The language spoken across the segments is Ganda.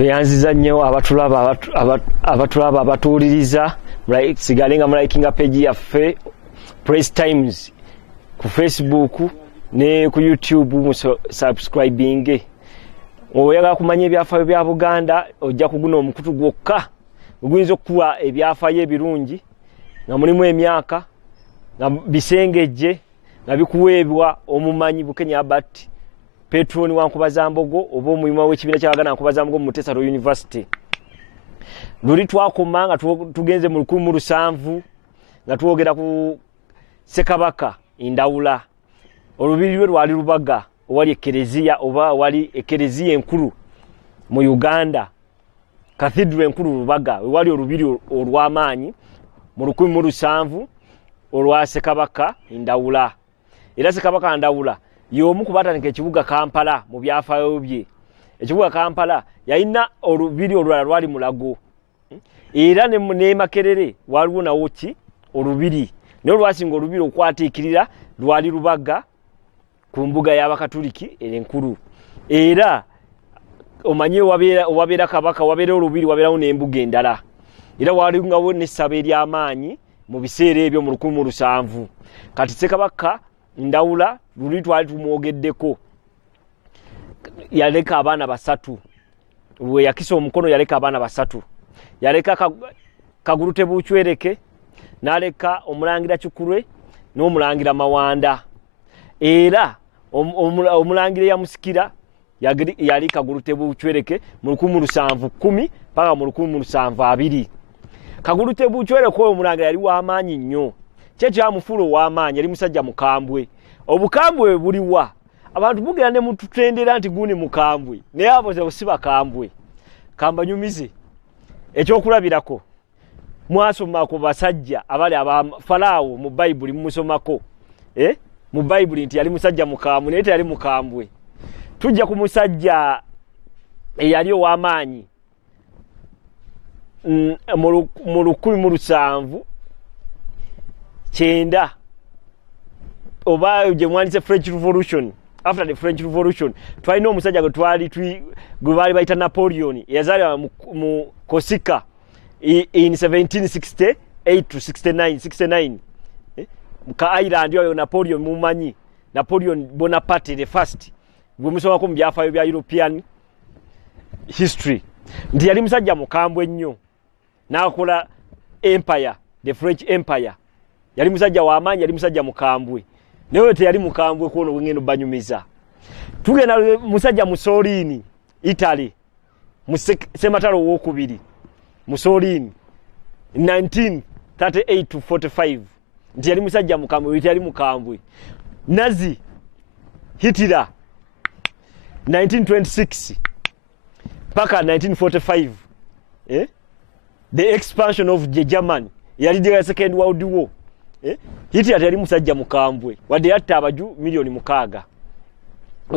Tweyanziza nnyo abatulaba abatuuliriza sigalenga mulayikinga page yaffe Press Times ku Facebook ne ku YouTube mu subscribing. Oyagala kumanya ebyafaayo bya Buganda ojja kuguna omukutu gwokka oguyinza okuwa ebyafaayo ebirungi nga mulimu emyaka nga bisengejje nga bikuweebwa omumanyi Bukenya Albert Petron Wankubazambogo oba omuyima w'ekibiina ky'Abaganda Wankubazambogo mu Mutesa University. Luli twakoma nga tugenze mu 1700 nga twogera ku Ssekabaka Indawula. Olubiri lwe lwali Lubaga owali ekereziya oba wali ekereziya enkulu mu Uganda. Cathedral enkulu Lubaga wali olubiri olw'amaanyi mu 1700 olwa Ssekabaka Indawula. Era Ssekabaka Indawula y'omu ku batandika ekibuga Kampala mu byafaayo bye. Ekibuga Kampala yalina olubiri olulala lwali Mulago. Era ne Makerere waliwo nawo ki olubiri. Ne lwasinga olubiri okwatiikirira lwali Lubaga ku mbuga y'Abakatuliki enkulu. Era omanye wabeera kabaka wabeera olubiri wabeerawo n'embuga endala. Era wali ngawo n'essaba ery'amaanyi mu biseera ebyo mu 1700. Kati Ssekabaka Ndawula luli twali tumwogeddeko yaleka abaana basatu. We yakisa omukono yaleka abaana basatu. Yaleka Kagurute Buchwereke, n'aleka Omulangira Kikulwe n'Omulangira Mawanda. Era Omulangira yamusikira yali Kagurute Buchwereke mu 1710 paka mu 1720. Kagurute Buchwereke Omulangira yali w'amaanyi nnyo. Kyamufuula ow'amaanyi yali musajja mukambwe. Obukambwe buliwa abantu bugera ne mututendera nti guni mukambwe naye abo si bakambwe. Kambanyumize ekyokulabirako mwasoma ku basajja abali Farao mu Bible mumusomako mu Bible nti yali musajja mukambwe naye yali mukambwe. Tujja ku musajja eyali ow'amaanyi mu 1700 Chenda oba je mwanise French Revolution. After the French Revolution twalina omusajja gwe bali bayita Napoleon yazali mu Kosika in 1768 to 69 ka Ireland yo Napoleon mumanyi Napoleon Bonaparte the first gwe musomako mu byafaayo bya European history ndi yali musajja mukambwe nnyo n'akola empire the French Empire. Yali musajja w'amaanyi yali musajja mukambwe naye teyali mukambwe kuno wengeno banyumiza. Tugenda musajja Mussolini Italy Sematalo w'okubiri Mussolini 1938 to 45 nti yali musajja mukambwe yali mukambwe. Nazi Hitler 1926 paka 1945 the expansion of Germany yali the Second World War. Hitler yali musajja mukambwe wadde yatta abaju milioni 6.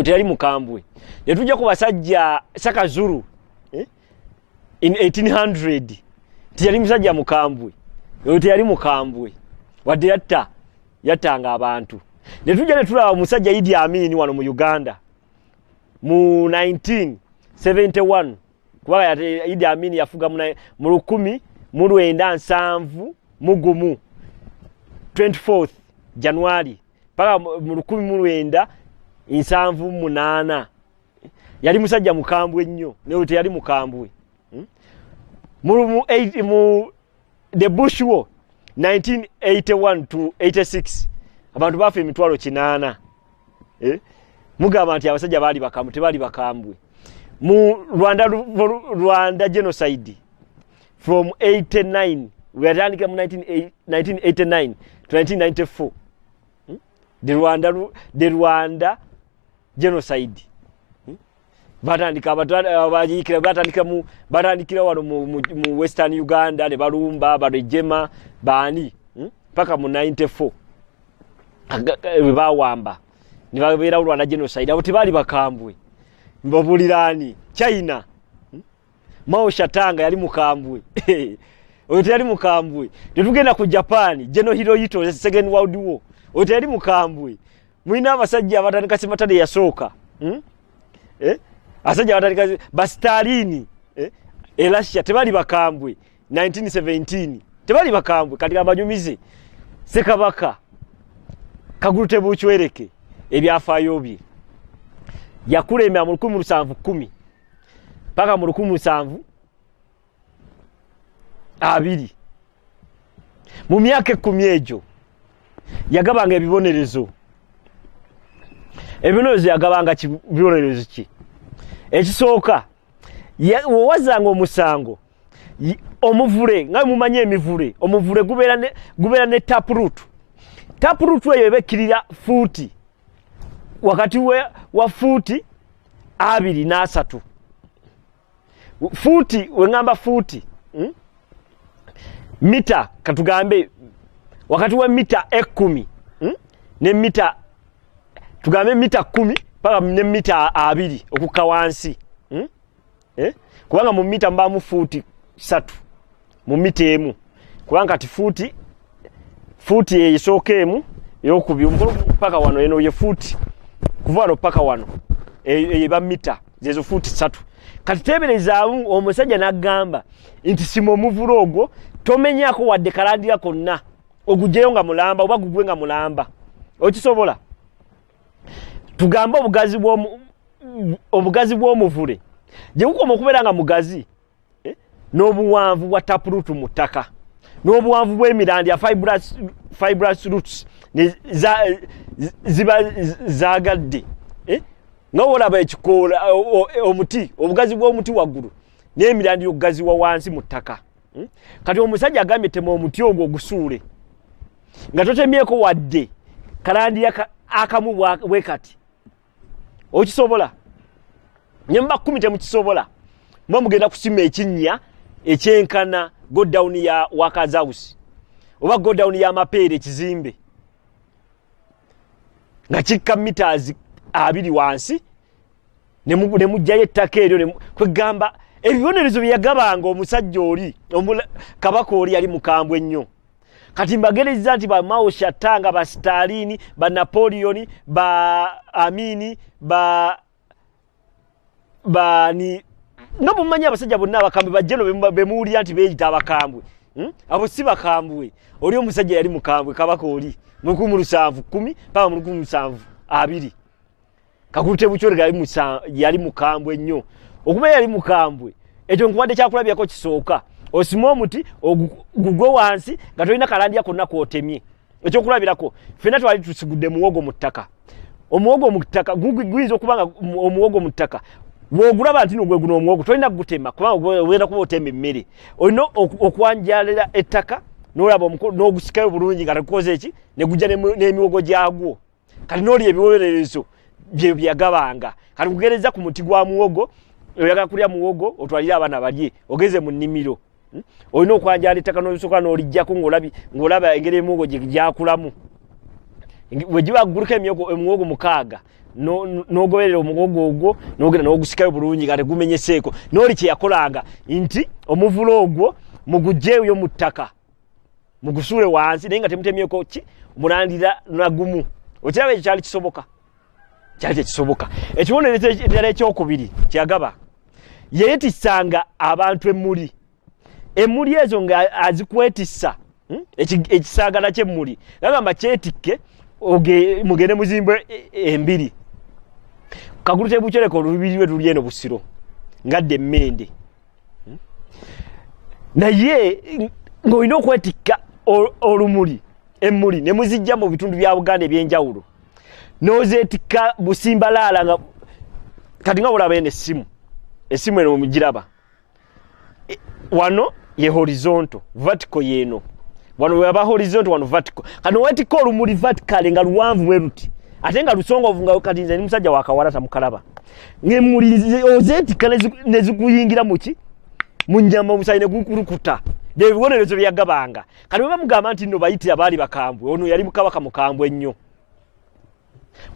Yali mukambwe. Ne tujja ku basajja Shaka Zulu in 1800 yali musajja mukambwe. Yali mukambwe wadde yattanga abantu. Ne tujja ne tulaba musajja Idi Amin wano mu Uganda mu 1971 kuba Idi Amin yafuga mu 1970 mugumu 24th January paka mu 1978 yali musajja mukambwe nnyo naye yali mukambwe. Mu the Bush War 1981 to 86 abantu bafa emitwalo 8. Mugamba nti abasajja baali bakambwe tebali bakambwe. Mu Rwanda genocide from 89 we are running from 1989 to 1994. The Rwanda genocide. Batandika batandikira wano mu Western Uganda ne balumba barejema bani paka mu 94 bawamba ne babeera Rwanda genocide. Abo tebali bakambwe mbabulirani China Mao Shatanga yali mukambwe. Oyo teyali mukambwe. Tetugenda ku Japan General Hirohito Second World War. Oyo teyali mukambwe. Mwina abasajja abatandika Sematale yasooka. Asajja abatandika Bastalini Russia tebali bakambwe 1917 tebali bakambwe kati abanyumize Ssekabaka Kagurute Buchwereke ebyafaayo bye yakulema mu 1710 paka mu 1720 mu myaka 10 ejo yagabanga ebibonerezo yagabanga bibonerezo ki ekisooka wazanga omusango omuvule nga mumanye emivule omuvule gubeera ne taproot eyo ebekirira fuuti wakati wa fuuti 23 fuuti wengamba fuuti mita katugambe wakati wa mita 10 ne mita tugambe mita 10 paka ne mita 2 okukka wansi kubanga mu mita mbamu fuuti 3 mu mita emu kubanga kati fuuti eyisooka emu yokubi paka wano eno ye fuuti kuva wano paka wano eba mita zezo fuuti 3 kati teberezaamu omusajja n'agamba nti simo omuvule ogwo tomenyako wadde kalandira konna ogujeyo nga mulamba oba gugwe nga mulamba okisobola tugamba obugazi bw'omuvule gye bukoma okubeera nga mugazi n'obuwanvu bwa taproot mu ttaka n'obuwanvu bw'emirandi ya fibrous roots ziba zagadde nga olaba ekikoola omuti obugazi bw'omuti waggulu n'emirandi y'okugazi wa wansi mu ttaka kati omusajja agambye tema omuti ogwo ogusuule nga totemyeko wadde kalandiya akamu bwe kati okisobola nyamba 10 temukisobola mwe mugenda kusima ekinnya ekyenkana go down ya Workers House oba go down ya Mapeere ekizimbe nga kikka meters 2 wansi ne mujjayo ettaka eryo kwegamba ebibonerezo byagabanga omusajja oli kabaka oli yali mukambwe nnyo kati mbagereza nti ba Mao Shatanga ba Stalin ba Napoleon ba Amini ni ngabo manya abasajja bonna abakambwe bajjeno bemuulira nti beeyita abakambwe abo si bakambwe oli omusajja yali mukambwe kabaka oli mu 1710 paka mu 1720 Kagurute Buchwereke yali mukambwe nnyo okuba yali mukambwe ekyo nkuwadde kyakulabyako kisooka osima omuti gugwe wansi nga tolina kalandiya konna kwotemye ekyo kulabirako ffenna twali tusigudde muwogo mu ttaka omuwogo mu ttaka guyinza okubanga omuwogo mu ttaka bw'ogulaba nti nogwe guno omuwogo tolina kugutema kubanga ogenda kuba otema emmere olina okwanjalira ettaka n'olaba n'ogusikayo bulungi nga tegukoze eki ne gujja n'emiwogo gyagwo kati n'oli ebiwolerezo bye byagabanga kati kugereza ku muti gwa muwogo oyagala kulya muwogo otwalira abaana balye ogeze mu nnimiro olina okwanjala ettaka n'olisooka n'olijjako ng'olaba engeri emuwogo gye gyakulamu bwe giba guluka emuwogo 6 n'ogoberera omuwogo ogwo n'ogenda n'ogusikayo bulungi nga tegumenyeseeko n'oli kye yakolanga nti omuvule ogwo mugugjeeyo mu ttaka mugusuule wansi naye nga temutemyeko ki mulandira nagumu okiraba ekyo kyali kisoboka kyali tekisoboka ekibonerezo ekirala ekyokubiri kyagaba yeetissanga abantu emmuli ezo nga azikwetissa ekisaagala ky'emmuli gagamba kyetikke mugende muzimbe embiri Kagurute Buchwereke olubiri lwe luli eno Busiro ngadde emmende naye ng'olina okwetikka emmuli ne muzijja mu bitundu bya Buganda ebyenjawulo n'ozeetikka busimbalaala nga kati nga olaba eno essimu eno mugiraba wano ye horizontal vertical yeno wano weba horizontal wano vertical kano wetikka olumuli vertical nga luwanvu bwe luti ate nga lusongovu nga kati nze ni musajja wakawala tamukalaba ng'emmuli ozeetikka ne zikuyingira muki mu nnyama omusaayi ne gukulukuta bye bibonerezo byagabanga kati bwe bamugamba nti nno bayitira baali bakambwe ono yali mukabaka mukambwe ennyo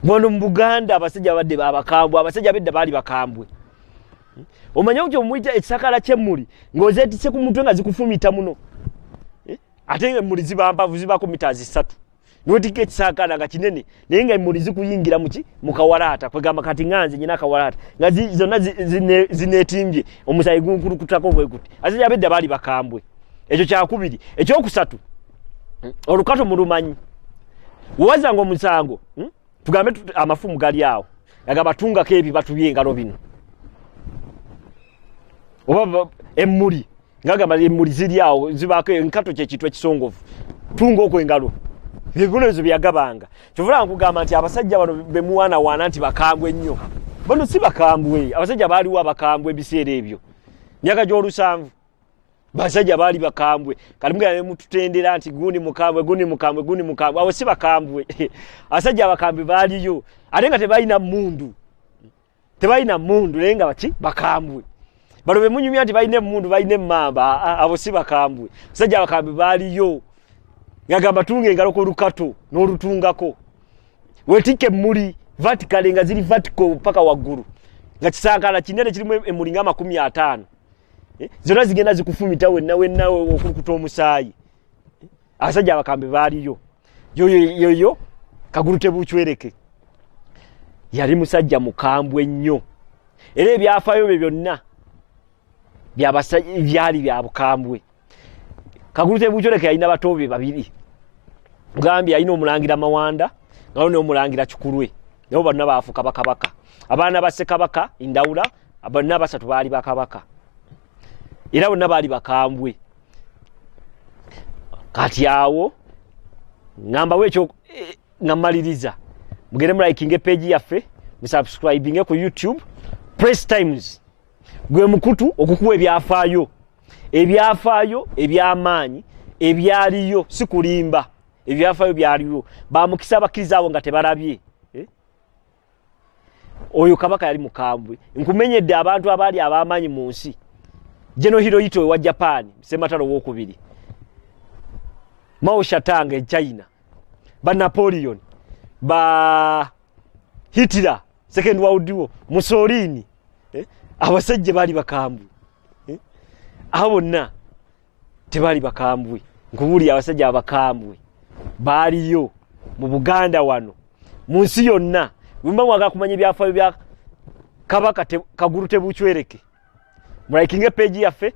wano mu Buganda abasajja badde babakambwe abasajja bedda baali bakambwe omanya okyo muyita ekisakala ky'emmuli ng'ozeetisse ku mutwe nga zikufumita muno ate emmuli ziba mpavu zibako meters 3 Notike kisakana nga kinene naye nga emmuli zikuyingira mu kawalata kwegamba kati nganze nyina kawalata nga zonna zinetimbye omusayi gunkulukutako bwe kuti ate yabedda bali bakambwe ekyo kyakubiri ekyokusatu olukato mulumanyi wazanga omusango tugambe amafumu gali awo agaba tungako ebibatu by'engalo bino oba emmuli ngagamba emmuli ziri awo zibako enkato kyekitwa ekisongovu tunga okwengalo bigulezo byagabanga kyovula nkugamba nti abasajja bano bemuwana wana nti bakambwe nnyo bano si bakambwe abasajja baaliwo abakambwe ebiseera ebyo myaka gy'olusanvu basajja baali bakambwe kati mugenda mututendera nti gundi mukambwe abo si bakambwe abasajja abakambwe baaliyo ate nga tebalina mmundu naye nga baki bakambwe bano bemunyumya nti balina emmundu balina emmamba abo si bakambwe abasajja abakambwe baaliyo ngagamba tunga engalo ko lukato n'olutungako wetike emmuli vertical nga ziri vertical paka waggulu nga kisankala kinene kirimu emmuli nga 50 zonna zigenda zikufumita wenna okulukuta omusaayi abasajja abakambe baaliyo yoyo Kagurute Buchwereke yali musajja mukambwe nnyo era ebyafaayo bye byonna byali bya bukambwe. Kagurute Buchwereke yalina batobe babiri Gambia ayina omulangira Mawanda ngawo ne omulangira Kikulwe nabo bonna baafuka bakabaka abaana ba Ssekabaka Indawula abana basatu baali bakabaka era bonna baali bakambwe kati awo ngamba wekyo ngamaliriza mugere mu liking page yaffe mu subscribing ku YouTube Press Times gwe mukutu okukuwa ebyafaayo ebyamaanyi ebyaliyo sikulimba ebyafaayo byaliyo bamukisa abakiriza abo nga tebalabye oyo kabaka yali mukambwe nkumenyedde abantu abali abamaanyi mu nsi General Hirohito wa Japan Sematalo wokubiri Mao Zedong China ba Napoleon ba Hitler Second World War Mussolini abasajja bali bakambwe abonna tebali bakambwe nkubuli abasajja abakambwe baliyo mu Buganda wano mu nsi yonna wimba mwaga kumanya byafaayo bya kabaka Kagurute Buchwereke mu liking page yaffe